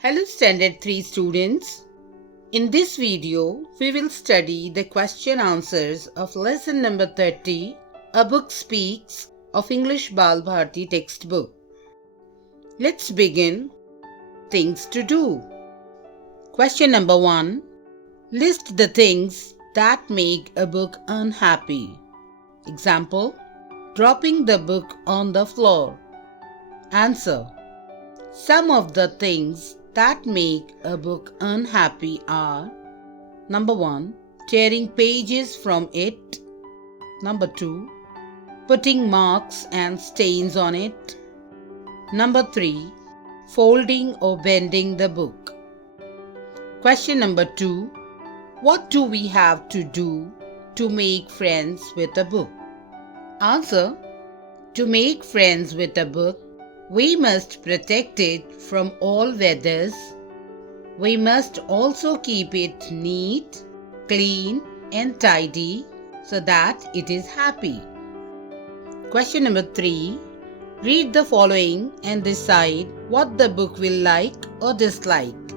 Hello Standard 3 students. In this video, we will study the question answers of lesson number 30, A Book Speaks of English Balbharati textbook. Let's begin. Things to do. Question number 1. List the things that make a book unhappy. Example, dropping the book on the floor. Answer. Some of the things that make a book unhappy are: number 1, tearing pages from it. Number 2, putting marks and stains on it. Number 3, folding or bending the book. Question number 2. What do we have to do to make friends with a book? Answer. To make friends with a book, we must protect it from all weathers. We must also keep it neat, clean and tidy so that it is happy. Question number 3. Read the following and decide what the book will like or dislike.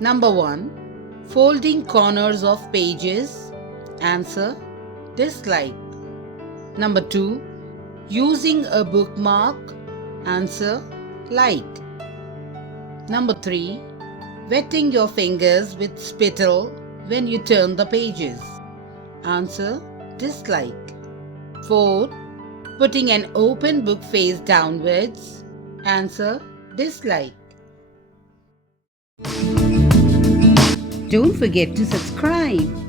Number 1. Folding corners of pages. Answer. Dislike. Number 2. Using a bookmark. Answer. Like. Number 3. Wetting your fingers with spittle when you turn the pages. Answer. Dislike. 4. Putting an open book face downwards. Answer. Dislike. Don't forget to subscribe.